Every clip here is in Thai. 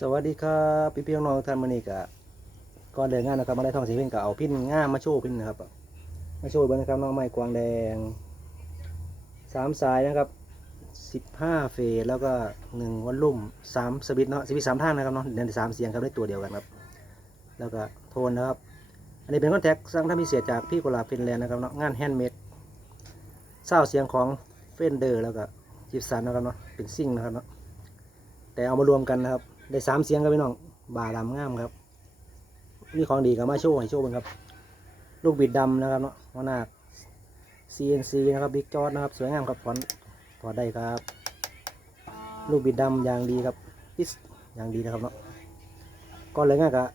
สวัสดีครับพี่พี่น้องท่านมานี่กะก่อนเดินงานนะครับมาได้ท่องสีเพ่นกะเอาพินง่ามมาโชว์พินนะครับมาโชว์บิ้งนะครับน้องไม้กวางแดงสามสายนะครับสิบห้าเฟสแล้วก็หนึ่งวันลุ่มสามสวิตเนาะสวิตสามท่านนะครับเนาะเดินสามเสียงครับได้ตัวเดียวกันครับ แล้วก็โทนนะครับ อันนี้เป็นคอนแทคสร้างท่าพิเศษจากพี่กุหลาบฟินแลนด์นะครับเนาะงานแฮนด์เมดเศร้าเสียงของเฟนเดอร์แล้วก็จิบสันนะครับเนาะเป็นซิ่งนะครับเนาะแต่เอามารวมกันนะครับ ได้สามเสียงครับพี่น้องบาดำงามครับนี่ของดีกับมาโชว์ให้โชว์เบิ่งครับ ลูกบิดดำนะครับเนาะหัวน้า CNC นะครับบิ๊กจอดนะครับสวยงามครับพอนพอได้ครับ ลูกบิดดำอย่างดีครับพิสอย่างดีนะครับเนาะก็เลยง่ายกับ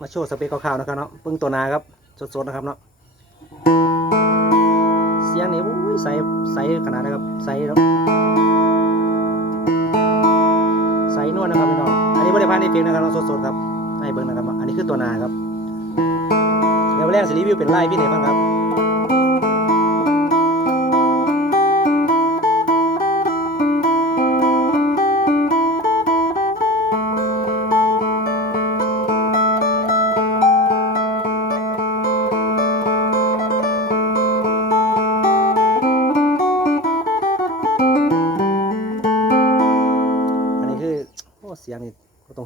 มาโชว์สเปคคร่าวๆนะครับเนาะเพิ่งตัวนาครับสดๆนะครับเนาะเสียงนี่อุ้ยใสใสขนาดนะครับใสแล้วใส่นวดนะครับพี่น้อง อันนี้บริพานในเพลงนะครับเราสดๆครับให้เบิ้งนะครับ อันนี้คือตัวนาครับเดี๋ยวแรกสิรีวิวเป็นไล่พี่ไหนบ้างครับ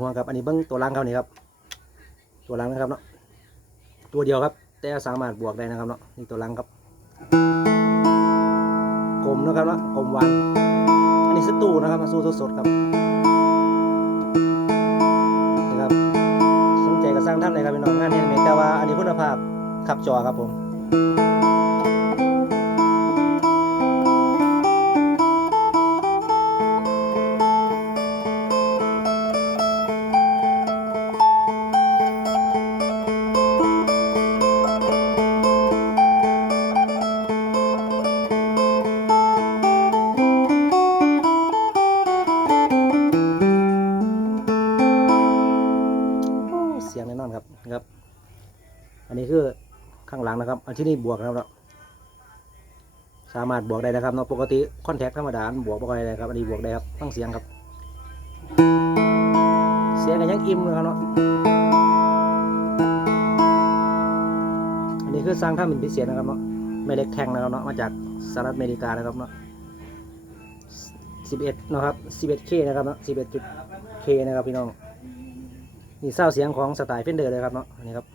องห่วงครับ อันนี้เบิ้งตัวรังเขานี่ครับ ตัวรังนะครับเนาะ ตัวเดียวครับ แต่สามารถบวกได้นะครับเนาะ นี่ตัวรังครับกลมนะครับเนาะกลมวางอันนี้สตูนะครับ มาสู้สดๆครับนี่ครับ สนใจก็สร้างทำเลยครับพี่น้องงานนี้แต่ว่าอันนี้คุณภาพขับจอครับผม อันนี้คือข้างหลังนะครับอันที่นี่บวกนะครับเนาะสามารถบวกได้นะครับเนาะปกติคอนแทคธรรมดาบวกบ่ค่อยได้ครับอันนี้บวกได้ครับฟังเสียงครับ เสียงกันยังอิ่มเลยครับเนาะอันนี้คือสร้างท่าเป็นพิเศษนะครับเนาะไม่เล็กแท่งนะครับเนาะมาจากสหรัฐอเมริกานะครับเนาะ11นะครับ 11K นะครับเนาะ 11.K นะครับพี่น้องนี่เศร้าเสียงของสไตล์เฟนเดอร์เลยครับเนาะอันนี้ครับ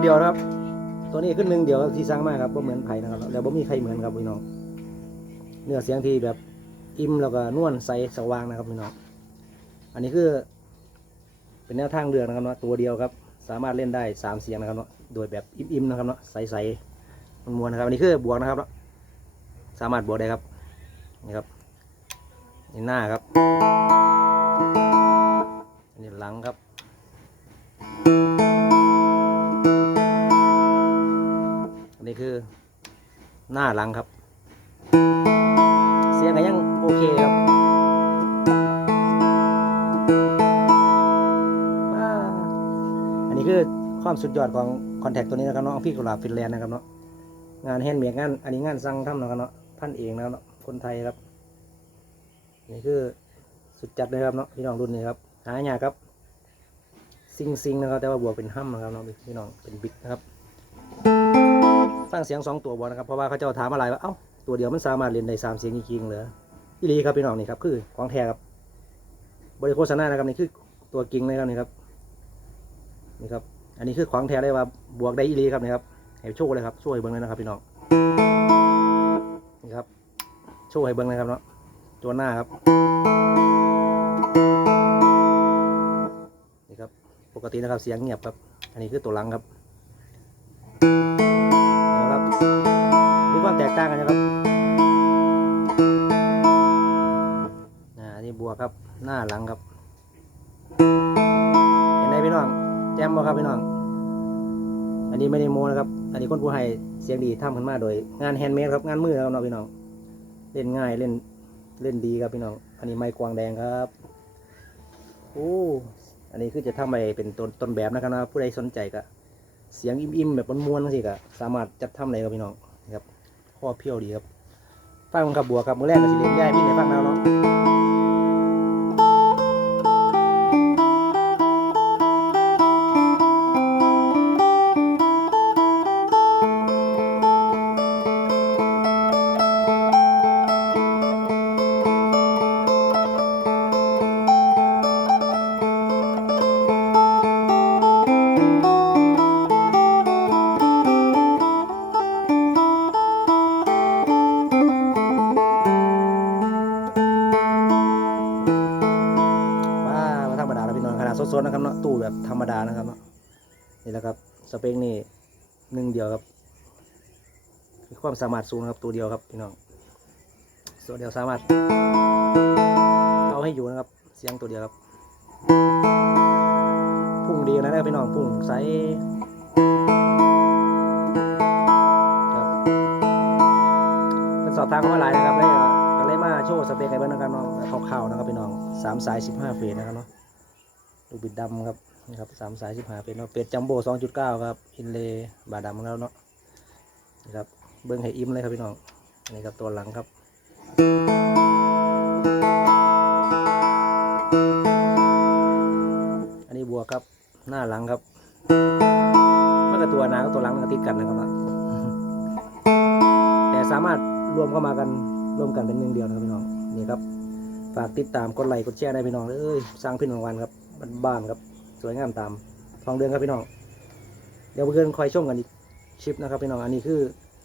งเดียวนะครับ ตัวนี้ขึ้นหนึ่งเดียวที่สร้างมากครับบ่เหมือนไผ่นะครับแล้วบ่มีใครเหมือนครับพี่น้องเนื้อเสียงที่แบบอิ่มแล้วก็นวลใสสว่างนะครับพี่น้องอันนี้คือ เป็นแนวทางเลือนะครับเนาะตัวเดียวครับ สามารถเล่นได้สามเสียงนะครับเนาะโดยแบบอิ่มๆนะครับเนาะใสๆมันมวนนะครับอันนี้คือบวกนะครับเนาะสามารถบวกได้ครับนี่ครับนี่หน้าครับอันนี้หลังครับ นนี้คือ หน้าหลังครับ เสียงก็ยังโอเคครับว้าอันนี้คือความสุดยอดของคอนแทคตัวนี้นะครับเนาะของพี่กุหลาบฟินแลนด์นะครับเนาะงานแฮนด์เมดงานอันนี้งานสั่งทำนะครับเนาะพันเองนะครับเนาะคนไทยครับ นี่คือสุดจัดเลยครับเนาะพี่น้องรุ่นนี้ครับหายากครับ ซิงซิงนะครับแต่ว่าบวกเป็นห้ำนะครับเนาะพี่น้องเป็นบิ๊กนะครับ ฟังเสียงสองตัวบอนะครับเพราะว่าเขาเจ้าถามอะไรว่าเอ้าตัวเดียวมันสามารถเล่นได้สามเสียงจริงๆเหรออีลีครับพี่น้องนี่ครับคือของแท้ครับบริโภคนานะครับนี่คือตัวกิ่งเลยครับนี่ครับนี่ครับ อันนี้คือของแท้เลยว่าบวกได้อีลีครับนี่ครับให้โชว์เลยครับช่วยเบิ้งเลยนะครับพี่น้องนี่ครับโชว์ให้เบิ้งเลยครับเนาะตัวหน้าครับนี่ครับ ปกตินะครับเสียงเงียบครับ อันนี้คือตัวหลังครับนะครับ มีความแตกต่างกันนะครับอันนี้บัวครับ หน้าหลังครับ เห็นไหมพี่น้อง แจ่มบ่ครับพี่น้อง อันนี้ไม่ได้โมนะครับ อันนี้คนผู้ให้เสียงดีทำขึ้นมาโดย งานแฮนด์เมดครับ งานมือนะครับเนาะพี่น้อง เล่นง่ายเล่นเล่นดีครับพี่น้อง อันนี้ไม้กวางแดงครับ โอ้ อันนี้คือจะทำไปเป็นต้นต้นแบบนะครับนะผู้ใดสนใจก็ เสียงอิ่มๆแบบม้วนๆสิกะสามารถจัดทำได้ครับพี่น้องนะครับข้อเพี้ยวดีครับฟังมันขับบัวครับมือแรกก็สิเล่นย่ายพี่ในฟังแล้วเนาะาดสดๆนะครับเนาะตู้แบบธรรมดานะครับเนาะนี่แหละครับสเปคนี่หนึ่งเดียวครับมีความสามารถสูงนะครับตัวเดียวครับพี่น้องตัวเดียวสามารถเอาให้อยู่นะครับ เสียงตัวเดียวครับพุ่งดีนะครับพี่น้องพุ่งใสเป็นสอบทางเขามาหลายนะครับเลยก็เลยมาโชว์สเปคให้เบิ่งนะครับนาะแบบคร่าวๆนะครับพี่น้องสามสายสิบห้าเฟสนะครับเนาะ ลูกบิดดำครับนี่ครับสามสายสิบห้าเฟสเนาะเป็ดจัมโบ้สองจุดเก้าครับอินเลบาดำของเราเนาะนี่ครับเบิ้งให้อิ่มเลยครับพี่น้องนี่ครับตัวหลังครับอันนี้บัวครับหน้าหลังครับมันกับตัวหนากับตัวหลังมันก็ติดกันนะครับนะแต่สามารถรวมเข้ามากันรวมกันเป็นหนึ่งเดียวนะครับพี่น้องนี่ครับฝากติดตามกดไลค์กดแชร์ได้พี่น้องเอ้ยสร้างพินของวันครับ บ้านๆครับ สวยงามตามทองเดือนครับพี่น้อง เดี๋ยวเพื่อนคอยชมกันอีกคลิปนะครับพี่น้อง อันนี้คือ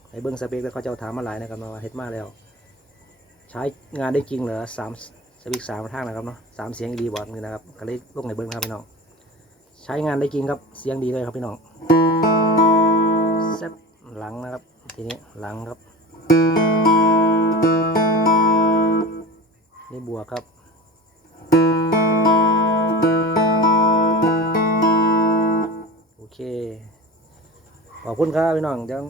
ไอ้เบิ้งสเปคแล้วเขาเจ้าถามมาหลายนะครับว่าเฮ็ดมาแล้ว ใช้งานได้จริงเหรอสามสวิกสามทางนะครับเนาะสามเสียงดีบอดนี่นะครับก็เลยลงในเบิ้งนครับพี่น้อง ใช้งานได้จริงครับ เสียงดีเลยครับพี่น้องเซตหลังนะครับ ทีนี้หลังครับ นี่บัวครับ ขอบคุณครับพี่น้องเดี๋ยว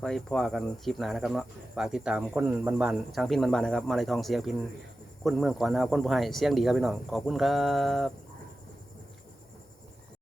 ค่อยพอกันคลิปหน้านะครับเนาะฝากติดตามคนบ้านๆช่างพินบ้านๆนะครับมาลายทองเสียงพินคนเมืองก่อนนะครับคนผู้ให้เสียงดีครับพี่น้องขอบคุณครับ